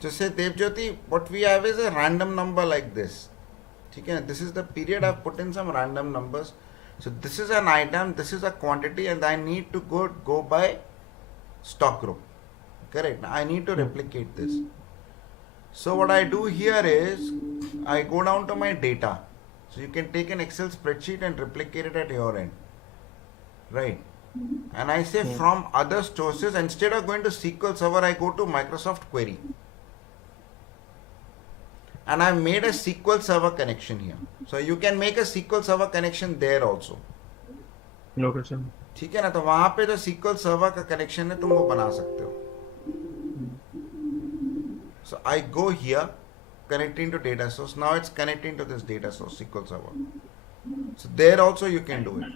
So say Devjyoti, what we have is a random number like this. Okay, this is the period. I've put in some random numbers. So this is an item, this is a quantity, and I need to go by stock group. Correct. I need to replicate this. So what I do here is I go down to my data. So you can take an Excel spreadsheet and replicate it at your end. Right. And I say from other sources, instead of going to SQL Server, I go to Microsoft Query. And I've made a SQL Server connection here. So you can make a SQL Server connection there also. Okay, sir. ठीक है ना, तो वहां पे जो SQL Server का connection है तुम वो बना सकते हो. So I go here, connecting to data source. Now it's connecting to this data source SQL Server. So there also you can do it.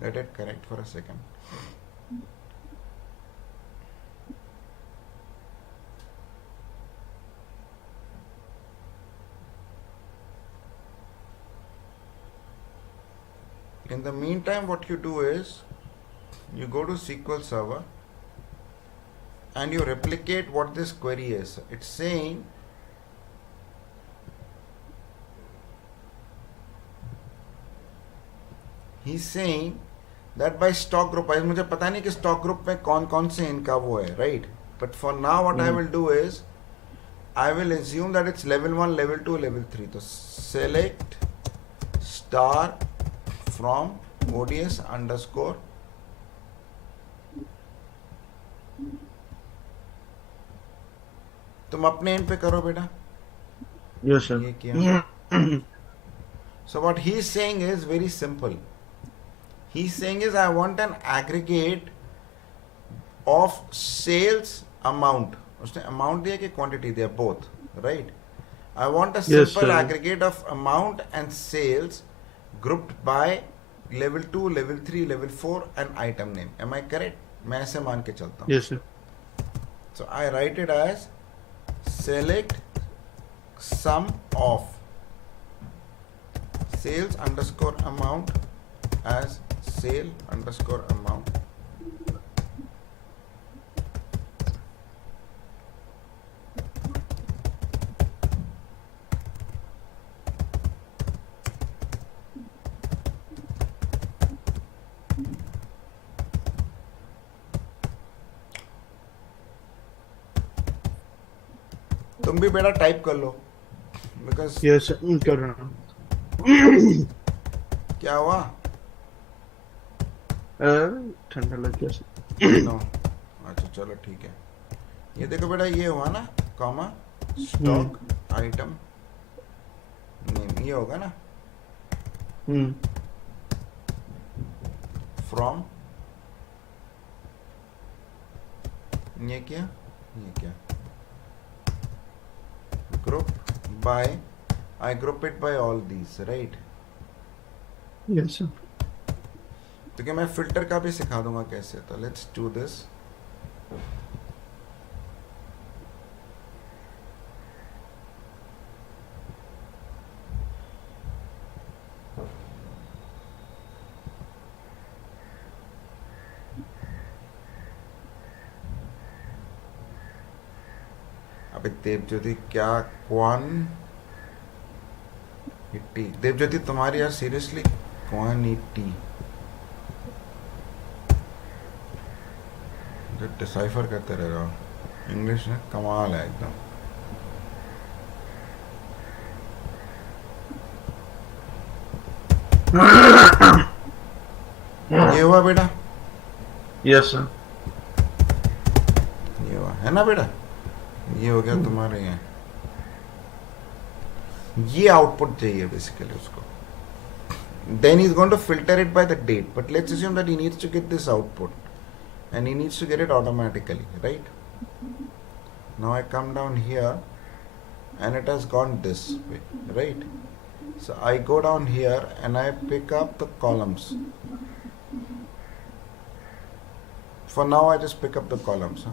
Let it connect for a second. In the meantime, what you do is you go to SQL Server and you replicate what this query is. It's saying he's saying that by stock group, मुझे पता नहीं कि stock group में कौन कौन से इनका वो है, right? But for now what I will do is I will assume that it's level 1, level 2, level 3. So select star from ODS underscore तुम अपने एंड पे करो बेटा. Yes, sir. ये किया. So what he's saying is very simple. He's saying is I want an aggregate of sales amount. उसने amount दिया कि quantity दिया, both, right? I want a Yes, simple sir. aggregate of amount and sales grouped by level 2, level 3, level 4 and item name. Am I correct? मैं ऐसे मान के चलता हूँ. Yes, sir. So I write it as select sum of sales underscore amount as sale underscore amount. तुम भी बेटा type कर लो बिकॉज Yes, sir. कर रहा हूँ. क्या हुआ. ठंडा लग गया sir. नो अच्छा चलो ठीक है. ये देखो बेटा ये हुआ ना कॉमा स्टॉक आइटम नेम ये होगा ना फ्रॉम ये क्या group by I group it by all these, right? Yes, sir. तो क्या मैं फिल्टर का भी सिखा दूंगा कैसे. तो लेट्स डू दिस. अबे देवज्योति क्या क्वांटिटी. देवज्योति तुम्हारी यार सीरियसली क्वांटिटी जो डिसाइफर करते रह रहे हो. इंग्लिश में कमाल है एकदम. ये हुआ बेटा. Yes, sir. ये हुआ है ना बेटा. ये हो गया तुम्हारे यहाँ. ये आउटपुट चाहिए बेसिकली उसको. Then he's going to filter it by the date. But let's assume that he needs to get this output. And he needs to get it automatically, right? Now I come down here and it has gone this way, right? So I go down here and I pick up the columns. For now, I just pick up the columns. Huh?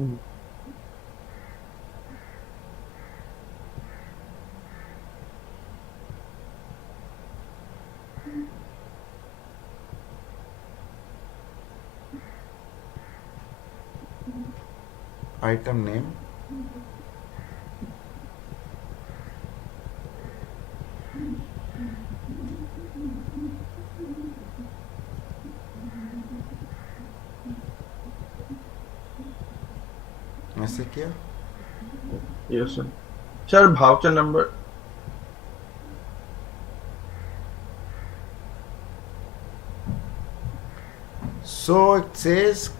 Mm. Item name. ऐसे किया. Yes, sir. Sir, voucher number. So it says,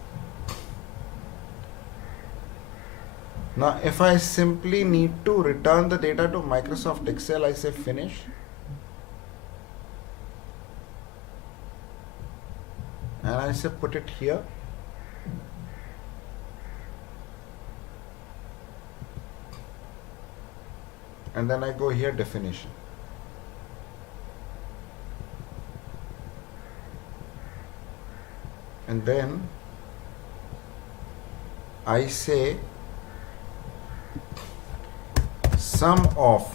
now if I simply need to return the data to Microsoft Excel, I say finish. And I say put it here. And then I go here, definition. And then I say sum of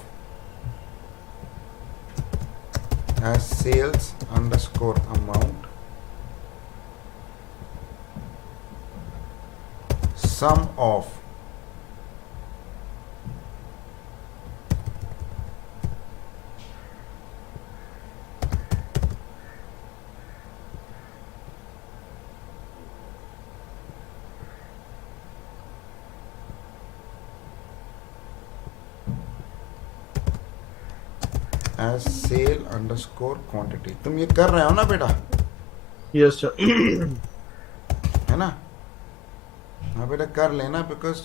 as sales underscore amount, sum of as sale underscore quantity. तुम ये कर रहे हो ना बेटा, Yes, sir. है ना? हाँ बेटा कर लेना, because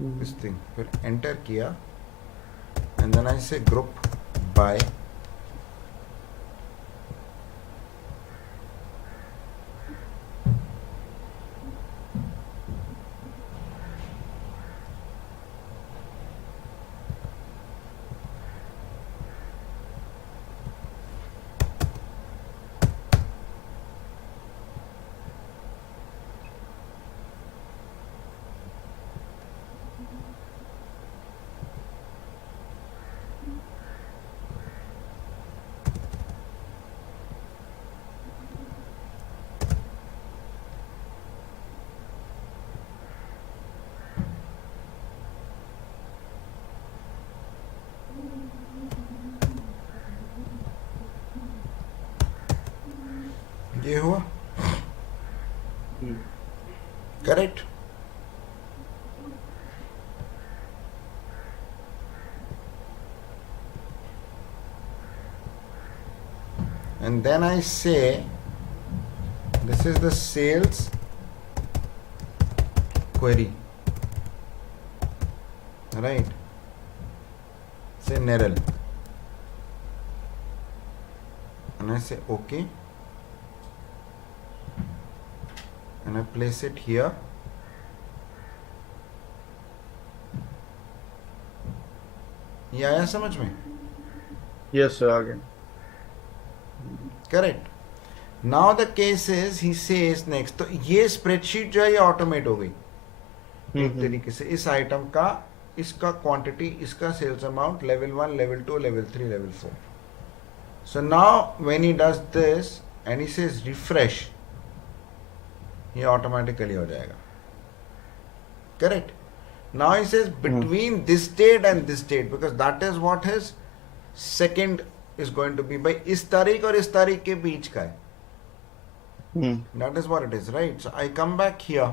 Mm. this thing. फिर enter किया and then I say group by ये हुआ Mm. correct. And then I say this is the sales query, right? Say Nerel, and I say okay, and I place it here. ये आया समझ में? Yes, sir. Again. Correct. Now the case is he says next, तो ये spreadsheet जो है ये automate हो गई एक तरीके से. इस आइटम का, इसका क्वांटिटी, इसका sales amount, level 1, level 2, level 3, level 4. So now when he does this and he says refresh, ये ऑटोमेटिकली हो जाएगा. Correct. Now he says between this date and this date, because that is what his second is going to be. भाई इस तारीख और इस तारीख के बीच का है. Mm. That is what it is, right? So I come back here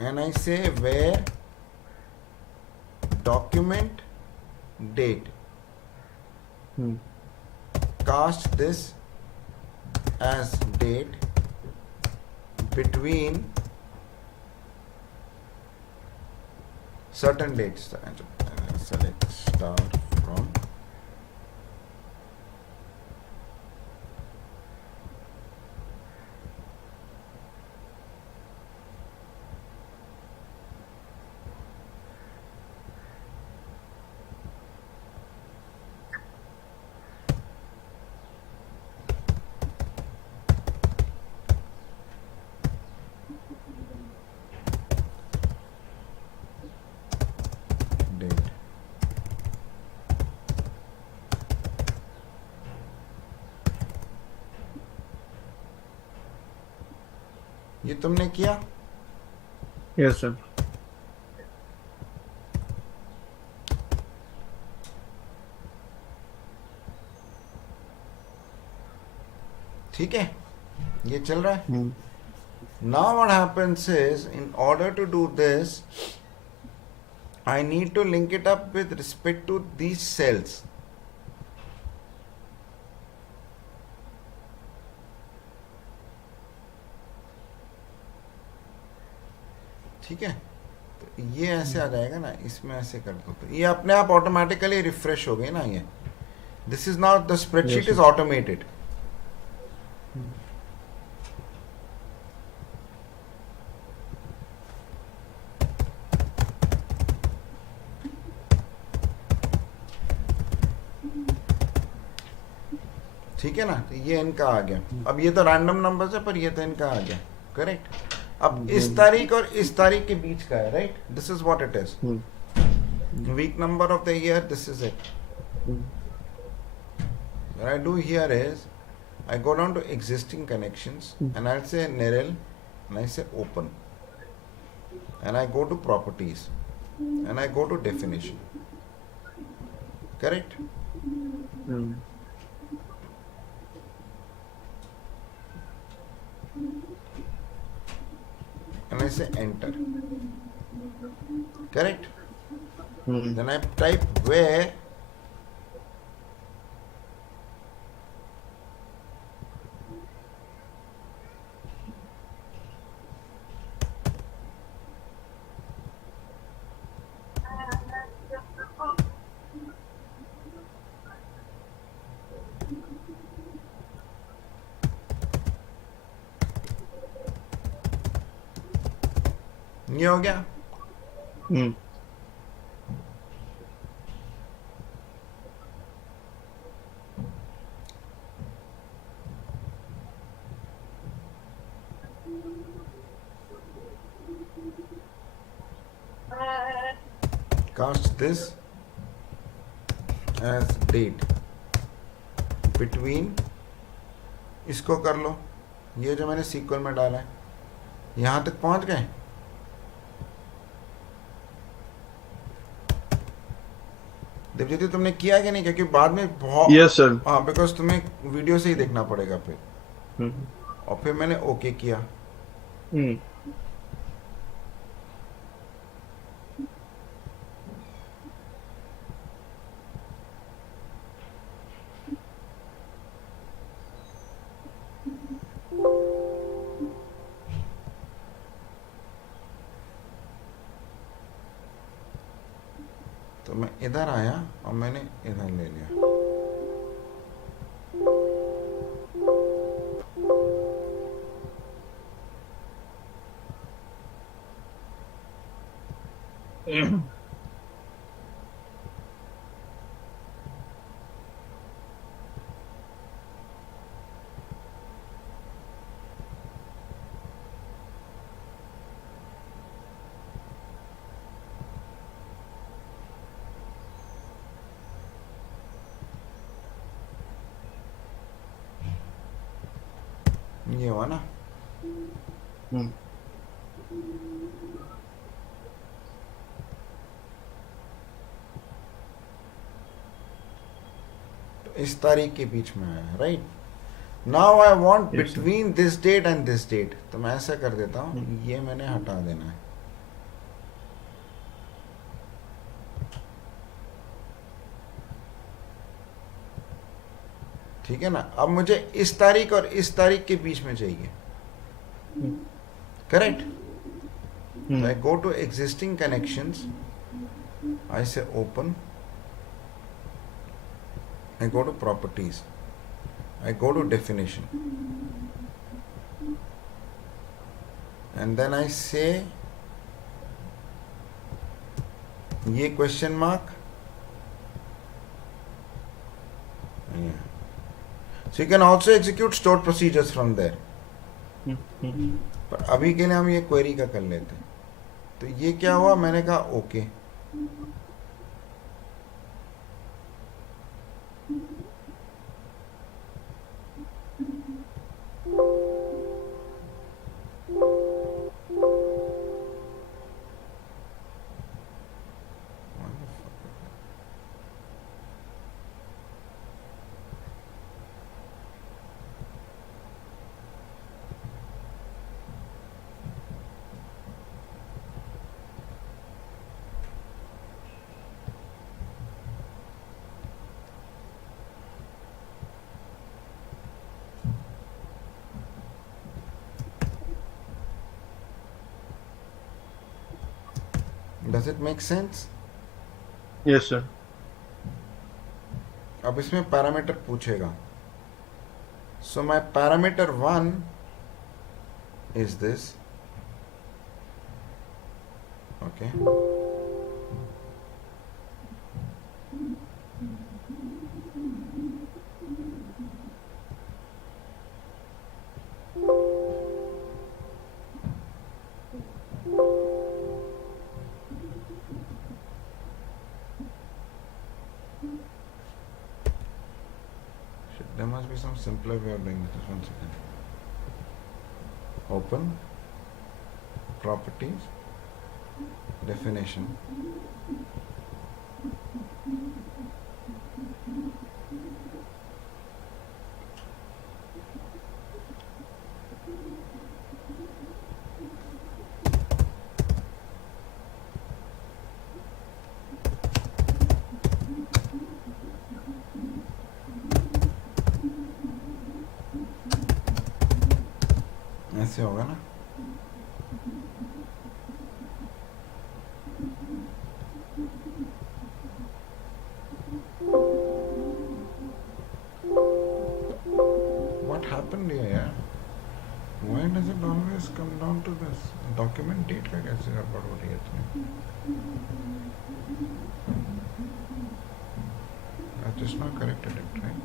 and I say where document date, Mm. cast this as date between certain dates. Select star from ये तुमने किया? Yes, sir. ठीक है, ये चल रहा है. Hmm. Now what happens is, in order to do this, I need to link it up with respect to these cells. ठीक है, तो ये ऐसे आ जाएगा ना, इसमें ऐसे कर दो तो ये अपने आप ऑटोमेटिकली रिफ्रेश हो गई ना. ये this is now the spreadsheet Yes, is sir. Automated. ठीक है ना, तो ये इनका आ गया. अब ये तो रैंडम नंबर्स है, पर ये तो इनका आ गया. करेक्ट. अब इस तारीख और इस तारीख के बीच का है. Right, this is what it is. Hmm. Week number of the year, this is it. Hmm. What I do here is I go down to existing connections and I'll say Nerel and I say open and I go to properties and I go to definition. Correct? Hmm. And I say enter. Correct? Hmm. Then I type where ये हो गया. Hmm. Cast this as date between. इसको कर लो, ये जो मैंने sequel में डाला है. यहां तक पहुंच गए. देवज्योति तुमने किया कि नहीं? क्योंकि बाद में बहुत. Yes, sir. हाँ, बिकॉज तुम्हें वीडियो से ही देखना पड़ेगा फिर. Hmm. और फिर मैंने ओके किया. Hmm. तो मैं इधर आया और मैंने इधर ले लिया. ये हुआ ना. Hmm. तो इस तारीख के बीच में आया. Right. Now I want Yes, sir. Between this date and this date. तो मैं ऐसा कर देता हूँ, ये मैंने हटा देना है. ठीक है ना. अब मुझे इस तारीख और इस तारीख के बीच में चाहिए. Correct. Hmm. I go to existing connections. I say open. I go to properties. I go to definition. And then I say ये question mark. Yeah. So you can also execute stored procedures from there. Hmm. पर अभी के लिए हम ये query का कर लेते हैं. तो ये क्या हुआ? मैंने कहा okay. Does it make sense? Yes sir. अब इसमें पैरामीटर पूछेगा. So my parameter 1 is this. Okay. There must be some simpler way of doing this. Just one second. Open, properties, definition. ऐसे होगा ना. What happened here यार? Why does it always come down to this? Document date का कैसे गड़बड़ हो रही है इतनी? I just not corrected it, right?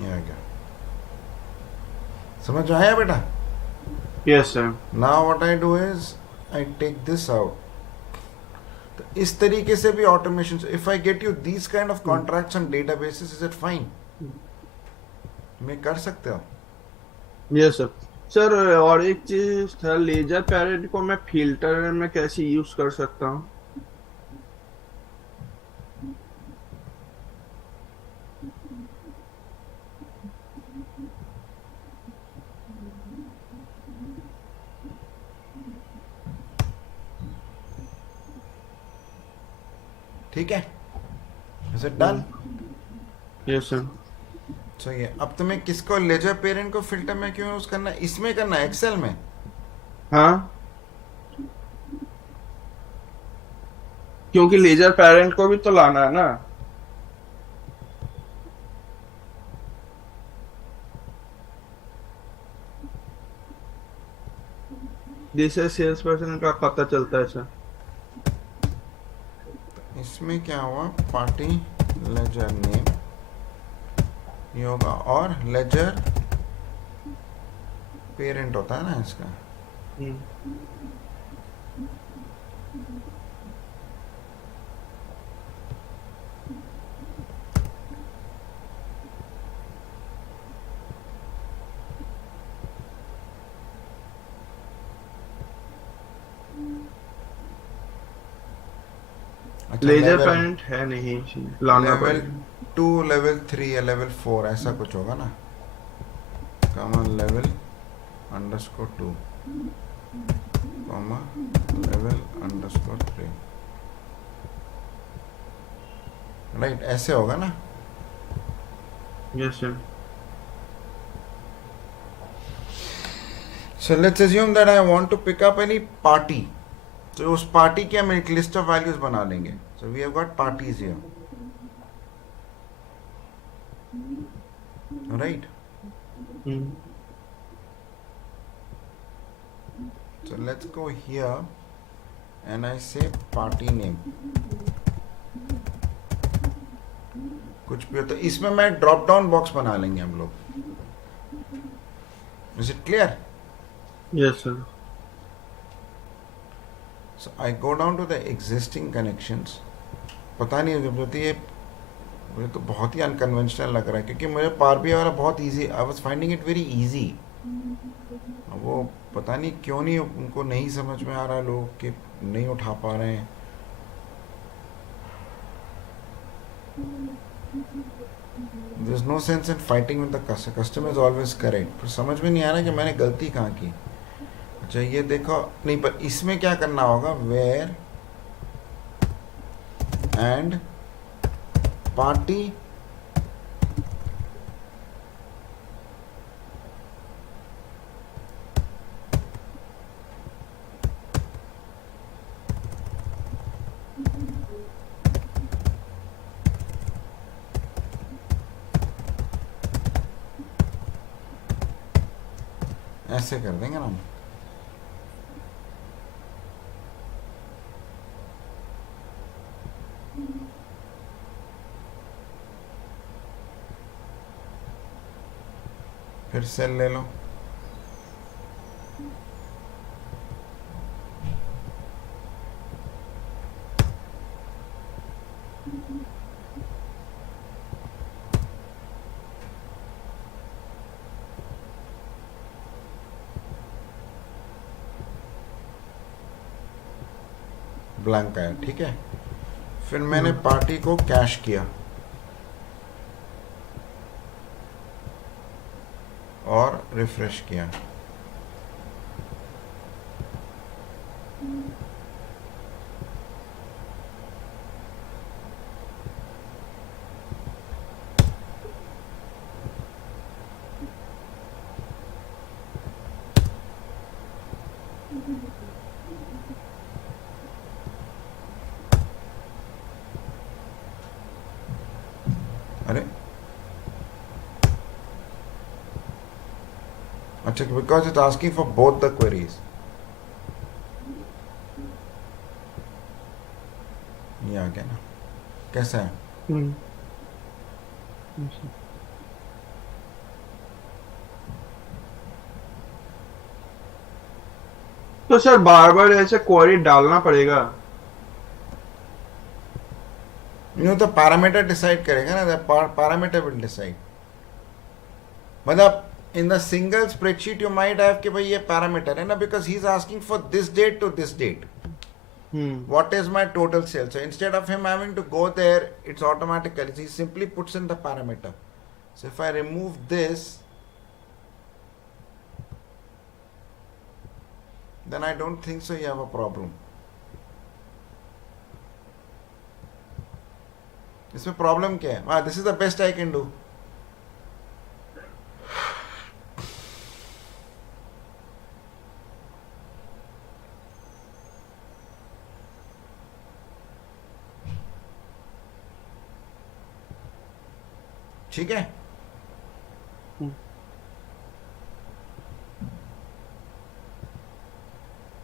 ये आ गया. समझ आया बेटा? Yes sir. Now what I do is I take this out. तो इस तरीके से भी automation. If I get you these kind of contracts and databases, is it fine? मैं कर सकते हो? Yes sir. सर और एक चीज सर, लेजर पैरेट को मैं फिल्टर में कैसे यूज कर सकता हूँ? ठीक है? Is it done? Yes sir. So ये अब तुम्हें किसको लेजर पेरेंट को फिल्टर में क्यों यूज करना है? इसमें करना है, एक्सेल में. हाँ, क्योंकि लेजर पैरेंट को भी तो लाना है ना। जिससे सेल्स पर्सन का पता चलता है सर। इसमें क्या हुआ? पार्टी लेजर नेम ये होगा और लेजर पेरेंट होता है ना इसका. अच्छा लेजर लेवल, पैरेंट है नहीं, लाना लेवल पड़ेगा। 2, लेवल 3 या लेवल 4 ऐसा कुछ होगा ना, comma level underscore 2 comma level underscore 3, right, ऐसे होगा ना। Yes sir. So let's assume that I want to pick up any party. तो उस पार्टी की हम एक लिस्ट ऑफ वैल्यूज बना लेंगे. So we have got parties here, right? So let's go here and I say party name. कुछ भी हो तो इसमें मैं ड्रॉप डाउन बॉक्स बना लेंगे हम लोग. Is it clear? Yes sir. So I go down to the existing connections. पता नहीं विभूति ये मुझे तो बहुत ही अनकन्वेंशनल लग रहा है क्योंकि मुझे पारबीआई वाला बहुत easy, I was finding it very easy. वो पता नहीं क्यों नहीं उनको नहीं समझ में आ रहा है, लोग कि नहीं उठा पा रहे हैं. There is no sense in fighting with the customer. Customer is always correct. पर समझ में नहीं आ रहा कि मैंने गलती कहाँ की. अच्छा ये देखो नहीं, पर इसमें क्या करना होगा, वेयर एंड पार्टी ऐसे कर देंगे ना हम. फिर सेल ले लो. ब्लैंक आया, ठीक है. फिर मैंने पार्टी को कैश किया और रिफ्रेश किया. अरे अच्छा, because it's asking for both the queries. ये आ गया ना, कैसा है. तो सर बार बार ऐसे क्वेरी डालना पड़ेगा? यूँ तो पैरामीटर डिसाइड करेगा ना, पैरामीटर विल डिसाइड. मतलब in the single spreadsheet you might have कि भाई ये पैरामीटर है ना, because he is asking for this date to this date. What is my total sale? So instead of him having to go there, it's automatically, he simply puts in the parameter. So if I remove this, then I don't think so you have a problem. इसमें problem क्या है? हाँ, this is the best I can do. ठीक है.